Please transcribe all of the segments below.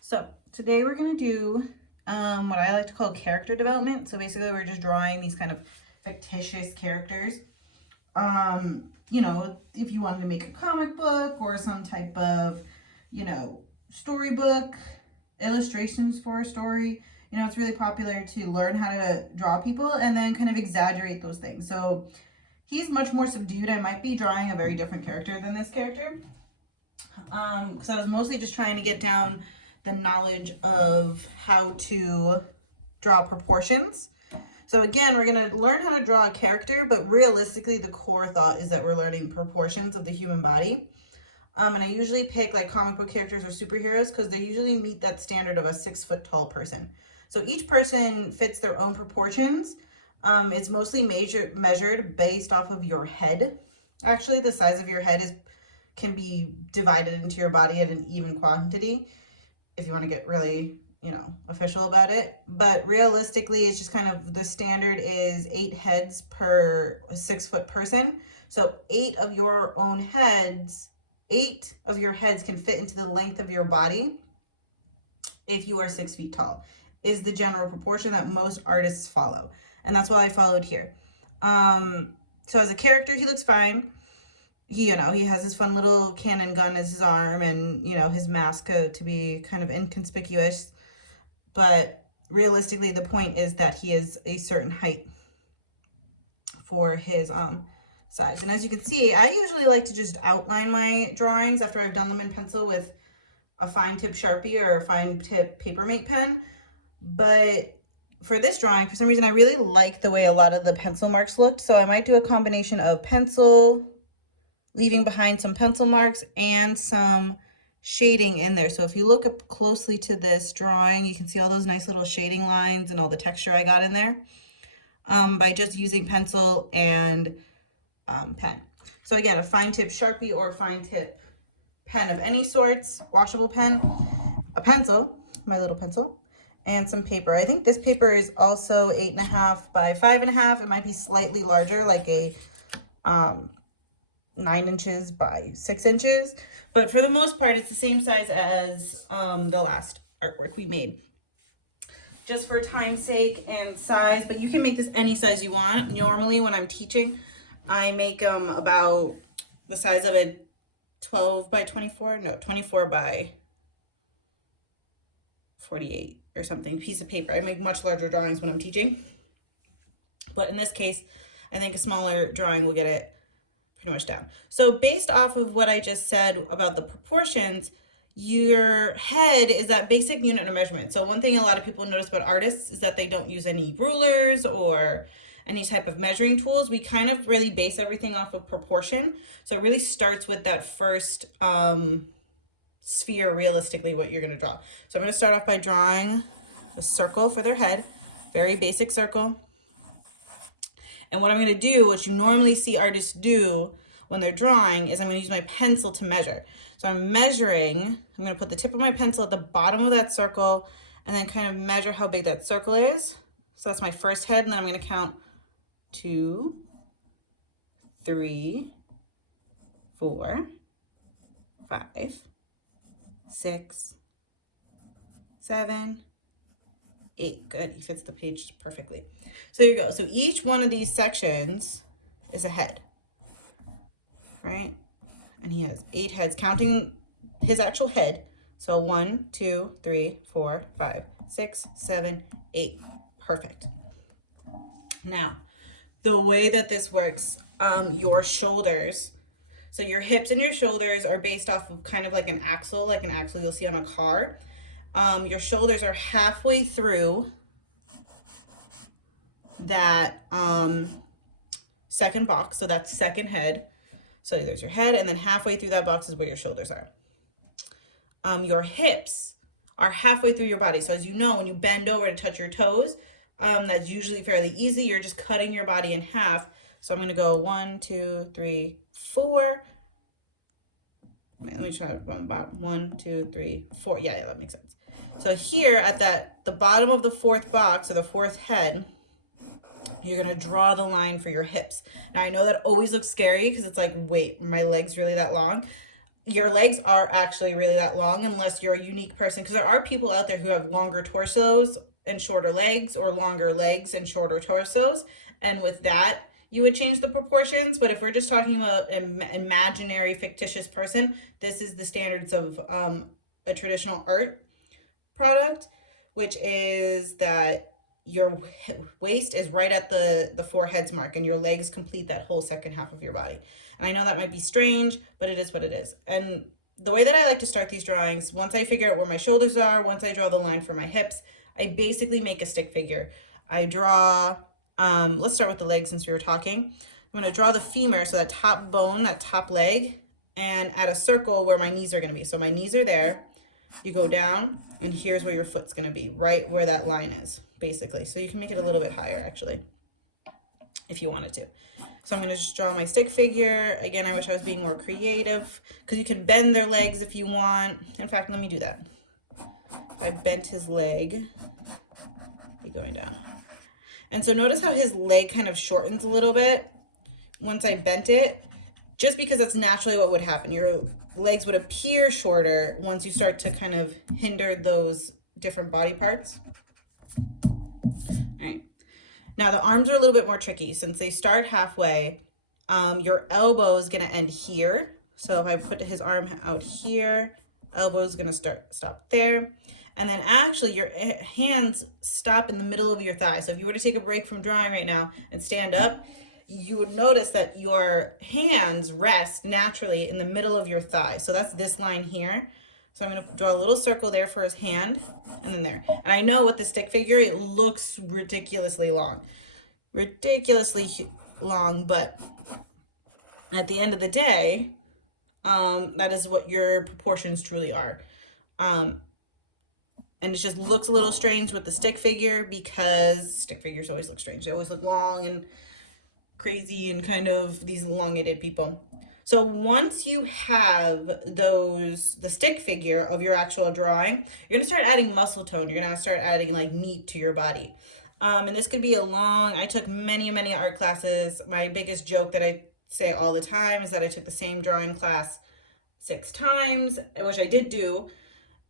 So today we're going to do what I like to call character development. So basically we're just drawing these kind of fictitious characters. If you wanted to make a comic book or some type of, storybook, illustrations for a story, it's really popular to learn how to draw people and then kind of exaggerate those things. So he's much more subdued. I might be drawing a very different character than this character. Because I was mostly just trying to get down the knowledge of how to draw proportions. So again, we're going to learn how to draw a character, but realistically the core thought is that we're learning proportions of the human body. And I usually pick like comic book characters or superheroes because they usually meet that standard of a 6 foot tall person. So each person fits their own proportions. It's mostly measured based off of your head. Actually, the size of your head can be divided into your body at an even quantity if you want to get really, official about it. But realistically, it's just kind of the standard is 8 heads per 6 foot person. So 8 of your heads can fit into the length of your body if you are 6 feet tall, is the general proportion that most artists follow. And that's why I followed here. So as a character, he looks fine. He has his fun little cannon gun as his arm and, his mask to be kind of inconspicuous. But realistically, the point is that he is a certain height for his size. And as you can see, I usually like to just outline my drawings after I've done them in pencil with a fine tip Sharpie or a fine tip Papermate pen. But for this drawing, for some reason, I really like the way a lot of the pencil marks looked. So I might do a combination of pencil, leaving behind some pencil marks and some shading in there. So if you look up closely to this drawing, you can see all those nice little shading lines and all the texture I got in there by just using pencil and pen. So again, a fine tip Sharpie or fine tip pen of any sorts, washable pen, a pencil, my little pencil, and some paper. I think this paper is also 8.5 by 5.5. It might be slightly larger, like a 9 inches by 6 inches, but for the most part it's the same size as the last artwork we made, just for time's sake and size. But you can make this any size you want. Normally when I'm teaching, I make them about the size of a 24 by 48 or something piece of paper. I make much larger drawings when I'm teaching, but in this case I think a smaller drawing will get it pretty much down. So based off of what I just said about the proportions, your head is that basic unit of measurement. So one thing a lot of people notice about artists is that they don't use any rulers or any type of measuring tools. We kind of really base everything off of proportion. So it really starts with that first sphere, realistically, what you're going to draw. So I'm going to start off by drawing a circle for their head, very basic circle. And what I'm going to do, what you normally see artists do when they're drawing, is I'm going to use my pencil to measure. So I'm going to put the tip of my pencil at the bottom of that circle and then kind of measure how big that circle is. So that's my first head, and then I'm going to count 2, 3, 4, 5, 6, 7, 8. Good, he fits the page perfectly. So here you go. So each one of these sections is a head, right? And he has 8 heads, counting his actual head. So 1, 2, 3, 4, 5, 6, 7, 8. Perfect. Now, the way that this works, your shoulders, so your hips and your shoulders are based off of kind of like an axle you'll see on a car. Your shoulders are halfway through that second box, so that's second head. So there's your head, and then halfway through that box is where your shoulders are. Your hips are halfway through your body. So as you know, when you bend over to touch your toes, that's usually fairly easy. You're just cutting your body in half. So I'm going to go 1, 2, 3, 4. Let me try about 1, 2, 3, 4. Yeah, that makes sense. So here at the bottom of the fourth box, or the fourth head, you're going to draw the line for your hips. Now I know that always looks scary because it's like, wait, my leg's really that long? your legs are actually really that long unless you're a unique person, because there are people out there who have longer torsos and shorter legs, or longer legs and shorter torsos, and with that you would change the proportions. But if we're just talking about an imaginary fictitious person, this is the standards of a traditional art product, which is that your waist is right at the forehead's mark, and your legs complete that whole second half of your body. And I know that might be strange, but it is what it is. And the way that I like to start these drawings, once I figure out where my shoulders are, once I draw the line for my hips, I basically make a stick figure. I draw, let's start with the legs since we were talking. I'm going to draw the femur, so that top bone, that top leg, and add a circle where my knees are going to be. So my knees are there. You go down, and here's where your foot's going to be, right where that line is, basically. So you can make it a little bit higher, actually, if you wanted to. So I'm going to just draw my stick figure. Again, I wish I was being more creative, because you can bend their legs if you want. In fact, let me do that. If I bent his leg, he's going down. And so notice how his leg kind of shortens a little bit once I bent it, just because that's naturally what would happen. Your legs would appear shorter once you start to kind of hinder those different body parts. All right. Now the arms are a little bit more tricky since they start halfway. Your elbow is going to end here. So if I put his arm out here, elbow is going to stop there. And then actually your hands stop in the middle of your thigh. So if you were to take a break from drawing right now and stand up, you would notice that your hands rest naturally in the middle of your thigh. So that's this line here. So I'm going to draw a little circle there for his hand, and then there. And I know with the stick figure, it looks ridiculously long. But at the end of the day, that is what your proportions truly are. And it just looks a little strange with the stick figure, because stick figures always look strange. They always look long and crazy and kind of these elongated people. So once you have the stick figure of your actual drawing, you're gonna start adding muscle tone. You're gonna start adding like meat to your body. And this could be I took many art classes. My biggest joke that I say all the time is that I took the same drawing class 6 times, which I did do.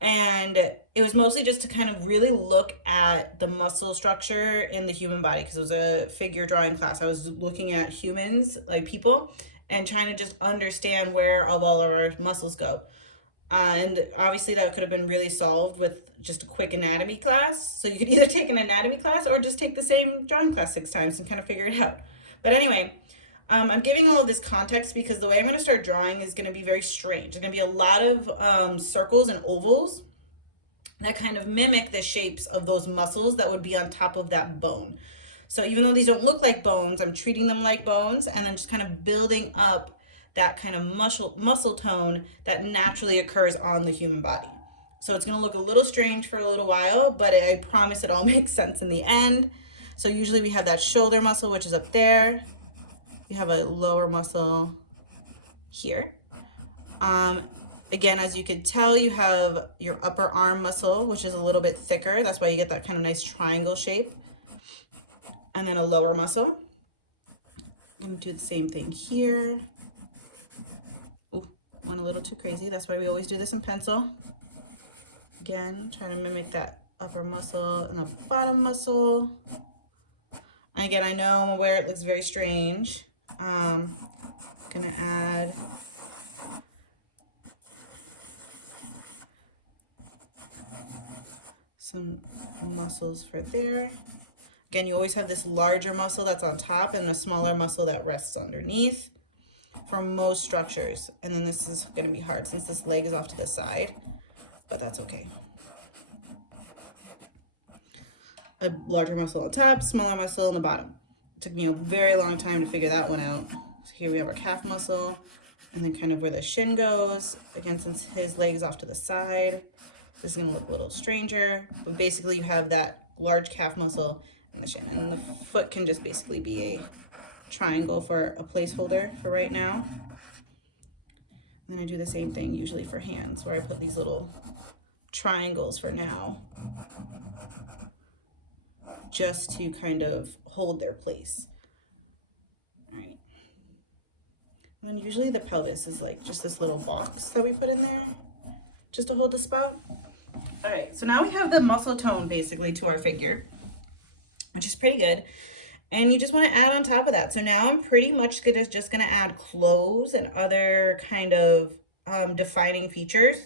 And it was mostly just to kind of really look at the muscle structure in the human body, because it was a figure drawing class. I was looking at humans, like people, and trying to just understand where all of our muscles go. And obviously that could have been really solved with just a quick anatomy class. So you could either take an anatomy class or just take the same drawing class 6 times and kind of figure it out. But anyway, I'm giving all of this context because the way I'm going to start drawing is going to be very strange. There's going to be a lot of circles and ovals that kind of mimic the shapes of those muscles that would be on top of that bone. So even though these don't look like bones, I'm treating them like bones, and then just kind of building up that kind of muscle tone that naturally occurs on the human body. So it's going to look a little strange for a little while, but I promise it all makes sense in the end. So usually we have that shoulder muscle, which is up there. You have a lower muscle here. Again, as you could tell, you have your upper arm muscle, which is a little bit thicker. That's why you get that kind of nice triangle shape. And then a lower muscle. I'm going to do the same thing here. Oh, went a little too crazy. That's why we always do this in pencil. Again, trying to mimic that upper muscle and the bottom muscle. And again, I know I'm aware it looks very strange. Gonna add some muscles for there. Again, you always have this larger muscle that's on top and a smaller muscle that rests underneath for most structures. And then this is gonna be hard since this leg is off to the side, but that's okay. A larger muscle on top, smaller muscle on the bottom. It took me a very long time to figure that one out. So here we have our calf muscle, and then kind of where the shin goes. Again, since his leg is off to the side, this is gonna look a little stranger, but basically you have that large calf muscle and the shin, and the foot can just basically be a triangle for a placeholder for right now. And then I do the same thing usually for hands, where I put these little triangles for now, just to kind of hold their place. All right. And then usually the pelvis is like just this little box that we put in there just to hold the spout. All right, so now we have the muscle tone basically to our figure, which is pretty good. And you just want to add on top of that. So now I'm pretty much just gonna add clothes and other kind of defining features.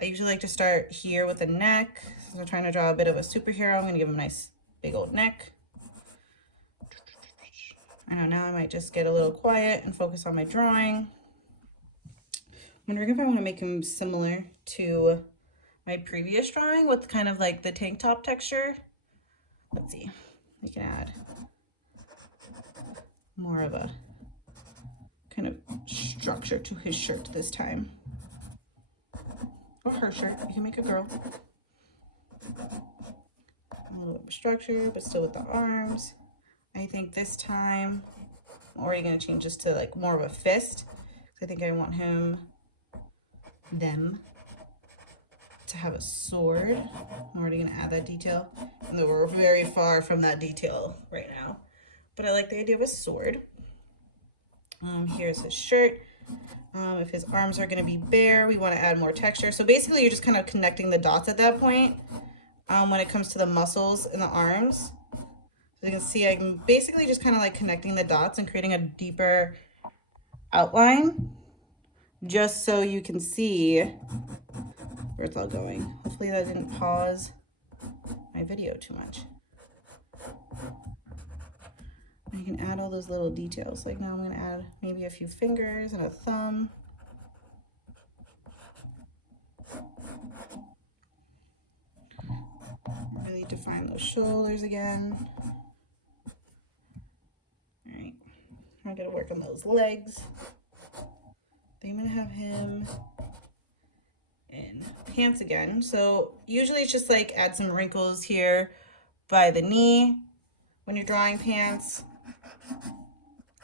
I usually like to start here with the neck. So I'm trying to draw a bit of a superhero. I'm gonna give him a nice big old neck. I know now I might just get a little quiet and focus on my drawing. I'm wondering if I want to make him similar to my previous drawing with kind of like the tank top texture. Let's see, I can add more of a kind of structure to his shirt this time. Or her shirt, you can make a girl. A little bit of structure, but still with the arms. I think this time I'm already gonna change this to like more of a fist. I think I want them to have a sword. I'm already gonna add that detail. And though we're very far from that detail right now. But I like the idea of a sword. Here's his shirt. If his arms are gonna be bare, we wanna add more texture. So basically you're just kind of connecting the dots at that point when it comes to the muscles in the arms. So you can see I'm basically just kind of like connecting the dots and creating a deeper outline just so you can see where it's all going. Hopefully that didn't pause my video too much. You can add all those little details. Like now I'm gonna add maybe a few fingers and a thumb. Really define those shoulders again. All right, I gotta work on those legs. Then I'm gonna have him in pants again. So usually it's just like add some wrinkles here by the knee when you're drawing pants.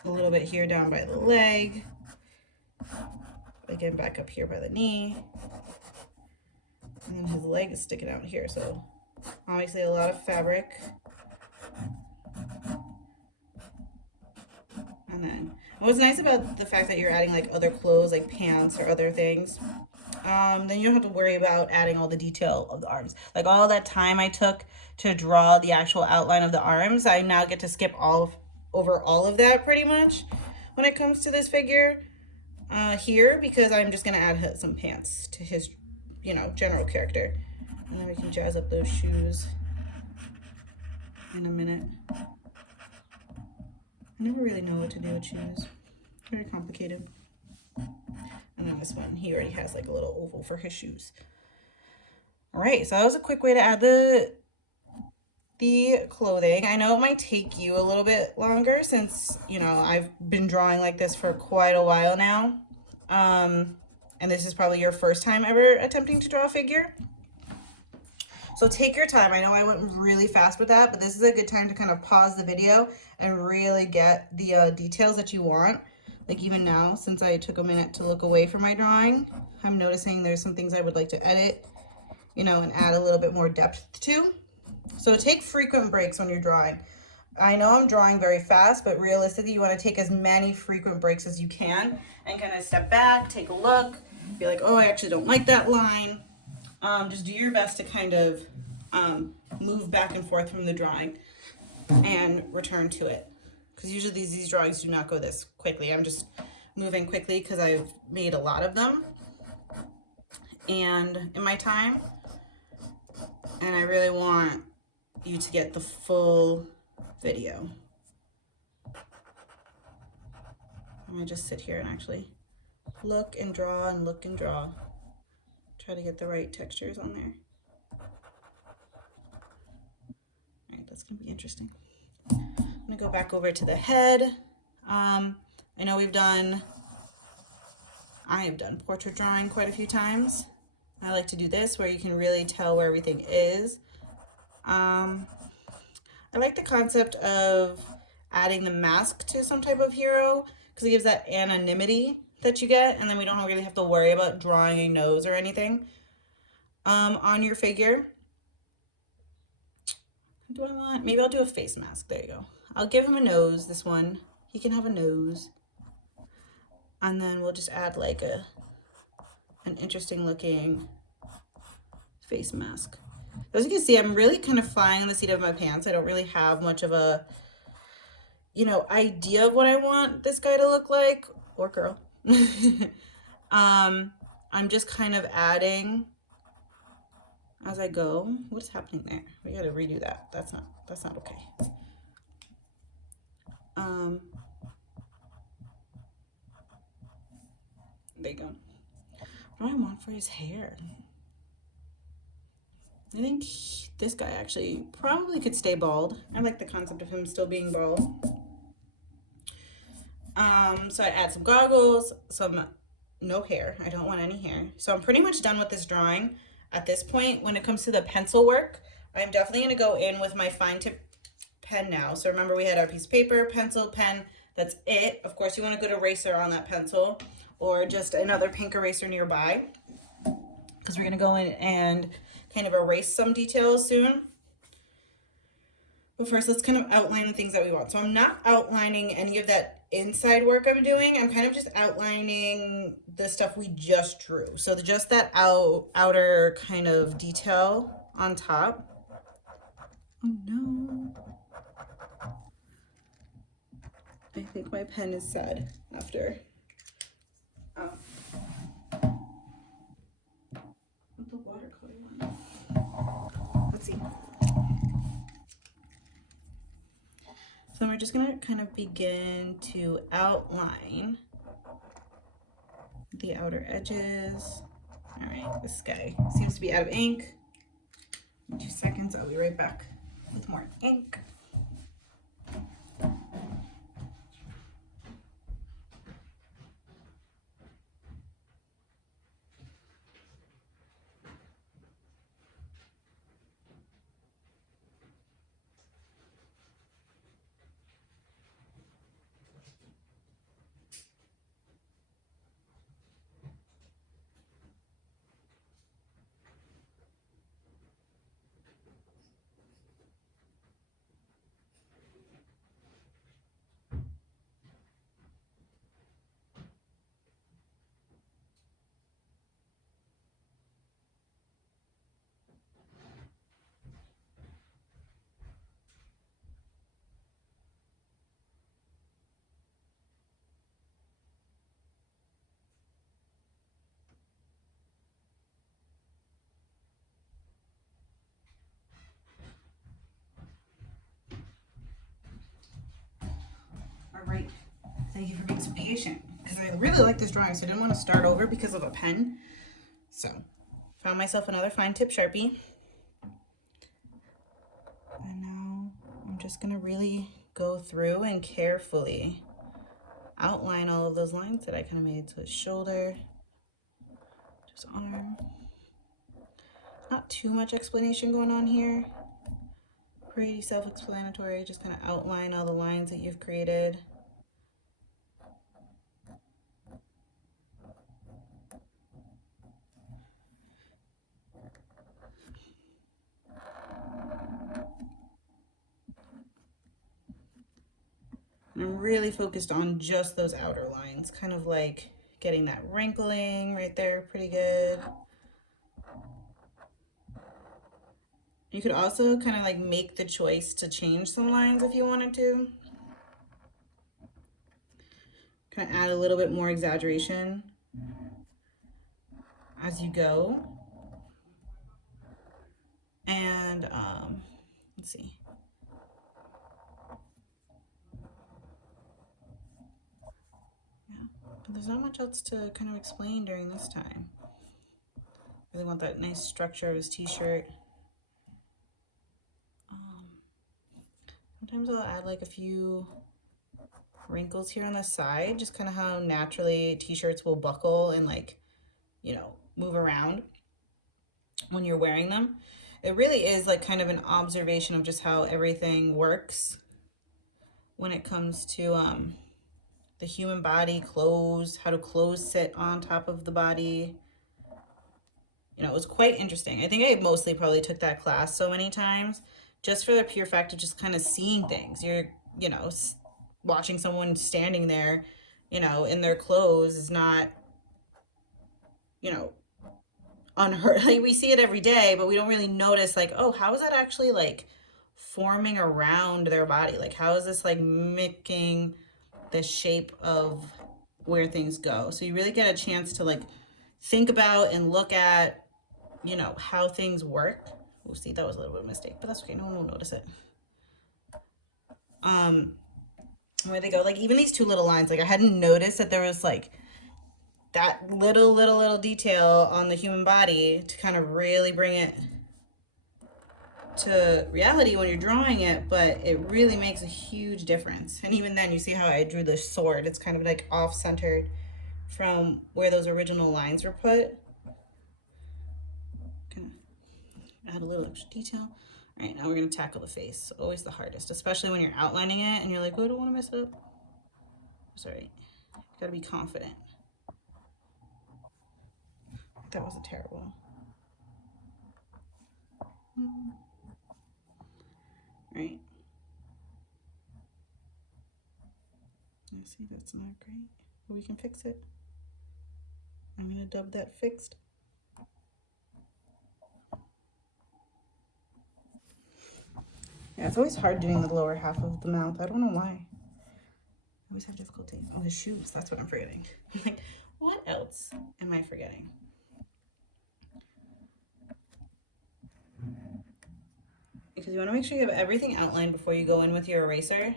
A little bit here down by the leg. Again, back up here by the knee. And then his leg is sticking out here, so obviously a lot of fabric. And then what's nice about the fact that you're adding like other clothes, like pants or other things, then you don't have to worry about adding all the detail of the arms. Like all that time I took to draw the actual outline of the arms, I now get to skip over all of that pretty much when it comes to this figure here, because I'm just gonna add some pants to his, you know, general character. And then we can jazz up those shoes in a minute. I never really know what to do with shoes. Very complicated. And then this one, he already has like a little oval for his shoes. All right, so that was a quick way to add the clothing. I know it might take you a little bit longer since, you know, I've been drawing like this for quite a while now. And this is probably your first time ever attempting to draw a figure. So take your time. I know I went really fast with that, but this is a good time to kind of pause the video and really get the details that you want. Like even now, since I took a minute to look away from my drawing, I'm noticing there's some things I would like to edit, you know, and add a little bit more depth to. So take frequent breaks when you're drawing. I know I'm drawing very fast, but realistically, you want to take as many frequent breaks as you can and kind of step back, take a look, be like, oh, I actually don't like that line. Just do your best to kind of move back and forth from the drawing and return to it. Because usually these drawings do not go this quickly. I'm just moving quickly because I've made a lot of them and in my time. And I really want you to get the full video. I'm gonna just sit here and actually look and draw and look and draw. Try to get the right textures on there. All right, that's gonna be interesting. I'm gonna go back over to the head. I know I have done portrait drawing quite a few times. I like to do this where you can really tell where everything is. I like the concept of adding the mask to some type of hero because it gives that anonymity that you get, and then we don't really have to worry about drawing a nose or anything on your figure. Do I want, maybe I'll do a face mask. There you go. I'll give him a nose, this one. He can have a nose. And then we'll just add like an interesting looking face mask. As you can see, I'm really kind of flying on the seat of my pants. I don't really have much of a, you know, idea of what I want this guy to look like, or girl. I'm just kind of adding as I go. What is happening there? We gotta redo that. That's not okay. There you go. What do I want for his hair? I think this guy actually probably could stay bald. I like the concept of him still being bald. So I add some goggles, no hair. I don't want any hair. So I'm pretty much done with this drawing. At this point, when it comes to the pencil work, I'm definitely gonna go in with my fine tip pen now. So remember, we had our piece of paper, pencil, pen, that's it. Of course, you want a good eraser on that pencil or just another pink eraser nearby, because we're gonna go in and kind of erase some details soon. But first, let's kind of outline the things that we want. So I'm not outlining any of that inside work I'm doing. I'm kind of just outlining the stuff we just drew. So just that outer kind of detail on top. Oh no. I think my pen is sad after. With the watercolor one. Let's see. So we're just gonna kind of begin to outline the outer edges. All right, this guy seems to be out of ink. In 2 seconds, I'll be right back with more ink. All right, thank you for being so patient, because I really like this drawing, so I didn't want to start over because of a pen. So, found myself another fine tip Sharpie. And now I'm just gonna really go through and carefully outline all of those lines that I kind of made. So his shoulder, just arm. Not too much explanation going on here. Pretty self-explanatory, just kind of outline all the lines that you've created. And I'm really focused on just those outer lines, kind of like getting that wrinkling right there pretty good. You could also kind of like make the choice to change some lines if you wanted to. Kind of add a little bit more exaggeration as you go. And let's see. Yeah, but there's not much else to kind of explain during this time. Really want that nice structure of his t-shirt. Sometimes I'll add like a few wrinkles here on the side, just kind of how naturally t-shirts will buckle and like, you know, move around when you're wearing them. It really is like kind of an observation of just how everything works when it comes to the human body, clothes, how do clothes sit on top of the body. You know, it was quite interesting. I think I mostly probably took that class so many times just for the pure fact of just kind of seeing things. You're, you know, watching someone standing there you know, in their clothes is not, you know, unheard. Like we see it every day, but we don't really notice like, oh, how is that actually like forming around their body? Like how is this like mimicking the shape of where things go? So you really get a chance to like think about and look at, you know, how things work. Oh, see, that was a little bit of a mistake, but that's okay. No one will notice it. Where they go, like even these two little lines, like I hadn't noticed that there was like that little detail on the human body to kind of really bring it to reality when you're drawing it, but it really makes a huge difference. And even then, you see how I drew the sword, it's kind of like off-centered from where those original lines were put. Gonna add a little extra detail. All right, now we're gonna tackle the face. Always the hardest, especially when you're outlining it and you're like, oh, I don't want to mess it up. Sorry, you gotta be confident. That wasn't terrible. Right. I see that's not great, but we can fix it. I'm gonna dub that fixed. Yeah, it's always hard doing the lower half of the mouth. I don't know why. I always have difficulty. Oh, the shoes, that's what I'm forgetting. Like, what else am I forgetting? Because you want to make sure you have everything outlined before you go in with your eraser.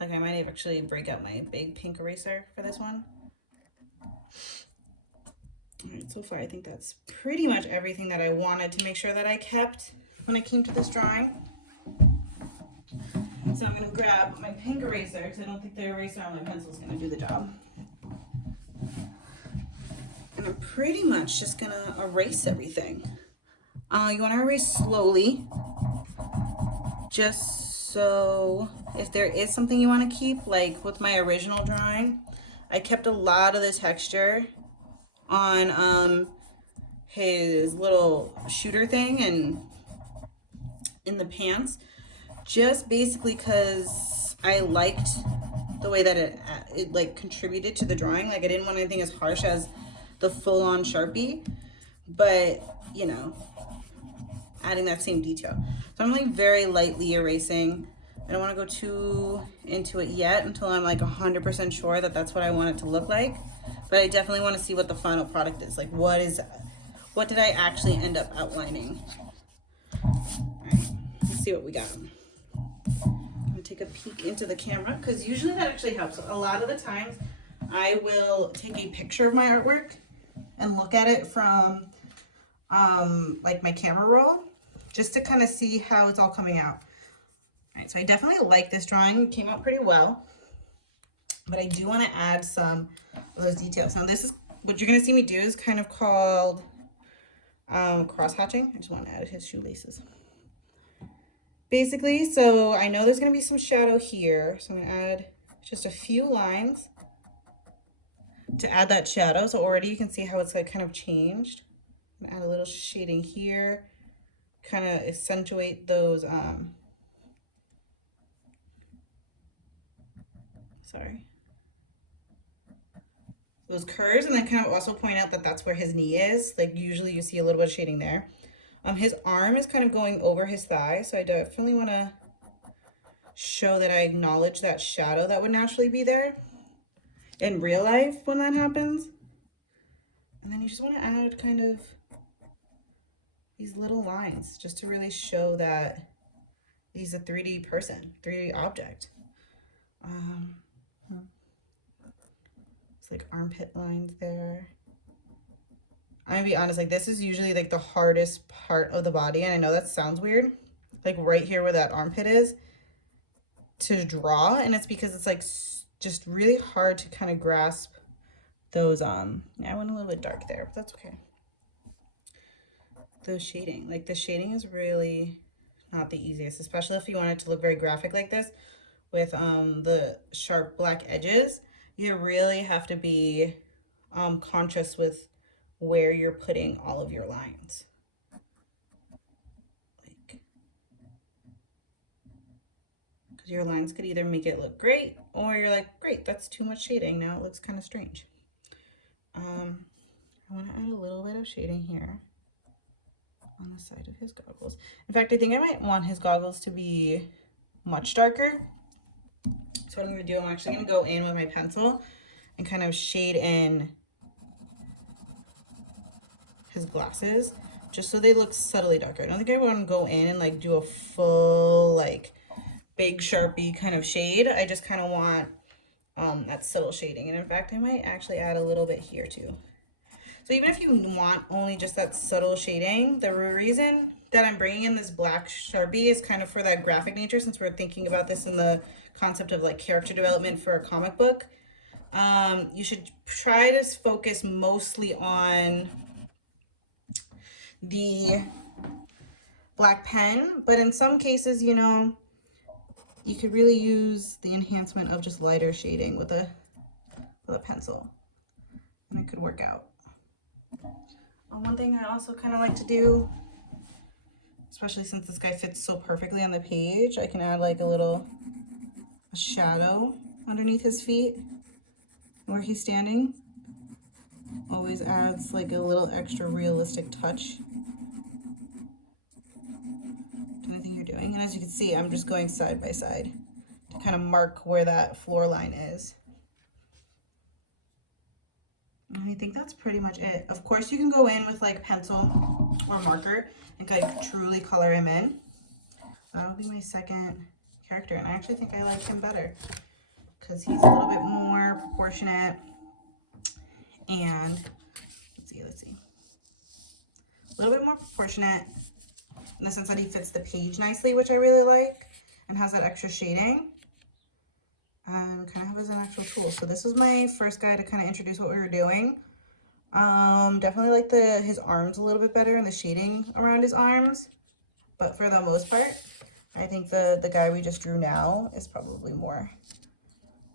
Like I might actually break out my big pink eraser for this one. All right, so far I think that's pretty much everything that I wanted to make sure that I kept when I came to this drawing. So I'm going to grab my pink eraser because I don't think the eraser on my pencil is going to do the job. And I'm pretty much just going to erase everything. You want to erase slowly, just so if there is something you want to keep, like with my original drawing, I kept a lot of the texture on his little shooter thing and in the pants, just basically because I liked the way that it like contributed to the drawing. Like I didn't want anything as harsh as the full-on Sharpie, but you know, adding that same detail. So I'm like very lightly erasing. I don't want to go too into it yet until I'm like 100% sure that that's what I want it to look like. But I definitely want to see what the final product is. Like what did I actually end up outlining? All right, let's see what we got. I'm gonna take a peek into the camera because usually that actually helps. A lot of the times I will take a picture of my artwork and look at it from like my camera roll just to kind of see how it's all coming out. All right, so I definitely like this drawing. It came out pretty well, but I do want to add some of those details. Now this is what you're going to see me do is kind of called cross hatching. I just want to add his shoelaces. Basically, so I know there's going to be some shadow here, so I'm going to add just a few lines to add that shadow. So already you can see how it's like kind of changed. I'm gonna add a little shading here, kind of accentuate those those curves, and then kind of also point out that that's where his knee is. Like usually you see a little bit of shading there. His arm is kind of going over his thigh, so I definitely want to show that I acknowledge that shadow that would naturally be there in real life when that happens. And then you just want to add kind of these little lines just to really show that he's a 3D person, 3D object. It's like armpit lines there. I'm gonna be honest, like this is usually like the hardest part of the body, and I know that sounds weird, like right here where that armpit is, to draw, and it's because it's like just really hard to kind of grasp those yeah, I went a little bit dark there, but that's okay. The shading, like the shading is really not the easiest, especially if you want it to look very graphic like this with the sharp black edges. You really have to be conscious with where you're putting all of your lines. Like, because your lines could either make it look great, or you're like, great, that's too much shading, now it looks kind of strange. I want to add a little bit of shading here on the side of his goggles. In fact, I think I might want his goggles to be much darker. So what I'm going to do, I'm actually going to go in with my pencil and kind of shade in his glasses just so they look subtly darker. I don't think I want to go in and like do a full like big Sharpie kind of shade. I just kind of want that subtle shading. And in fact, I might actually add a little bit here too. So even if you want only just that subtle shading, the reason that I'm bringing in this black Sharpie is kind of for that graphic nature, since we're thinking about this in the concept of like character development for a comic book. You should try to focus mostly on the black pen, but in some cases, you know, you could really use the enhancement of just lighter shading with a pencil, and it could work out. One thing I also kind of like to do, especially since this guy fits so perfectly on the page, I can add like a shadow underneath his feet where he's standing. Always adds like a little extra realistic touch to anything you're doing. And as you can see, I'm just going side by side to kind of mark where that floor line is. I think that's pretty much it. Of course, you can go in with like pencil or marker and kind of truly color him in. That'll be my second character, and I actually think I like him better because he's a little bit more proportionate, and let's see, a little bit more proportionate in the sense that he fits the page nicely, which I really like, and has that extra shading. Kind of have as an actual tool. So this was my first guy to kind of introduce what we were doing. Definitely like his arms a little bit better and the shading around his arms. But for the most part, I think the guy we just drew now is probably more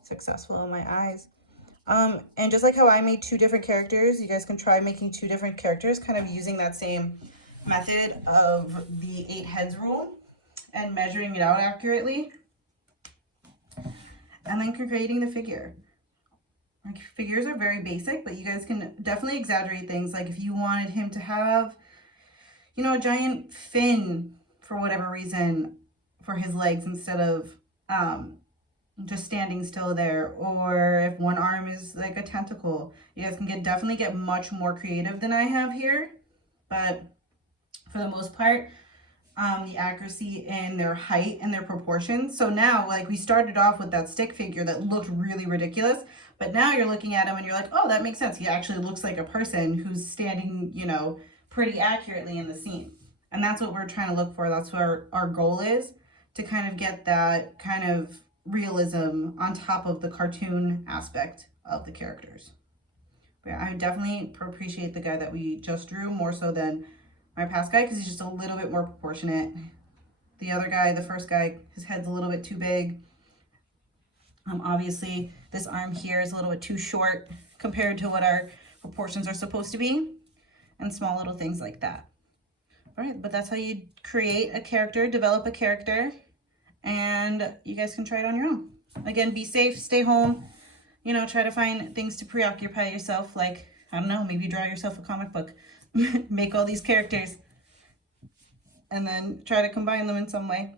successful in my eyes. And just like how I made 2 different characters, you guys can try making 2 different characters, kind of using that same method of the 8 heads rule and measuring it out accurately. And then creating the figure. Like, figures are very basic, but you guys can definitely exaggerate things. Like if you wanted him to have, you know, a giant fin for whatever reason for his legs instead of just standing still there, or if one arm is like a tentacle, you guys can definitely get much more creative than I have here. But for the most part, the accuracy in their height and their proportions. So now, like, we started off with that stick figure that looked really ridiculous, but now you're looking at him and you're like, oh, that makes sense. He actually looks like a person who's standing, you know, pretty accurately in the scene. And that's what we're trying to look for. That's what our goal is, to kind of get that kind of realism on top of the cartoon aspect of the characters. But yeah, I definitely appreciate the guy that we just drew more so than my past guy, because he's just a little bit more proportionate. The other guy, the first guy, his head's a little bit too big. Obviously, this arm here is a little bit too short compared to what our proportions are supposed to be, and small little things like that. All right, but that's how you create a character, develop a character, and you guys can try it on your own. Again, be safe, stay home, you know, try to find things to preoccupy yourself, like, I don't know, maybe draw yourself a comic book. Make all these characters and then try to combine them in some way.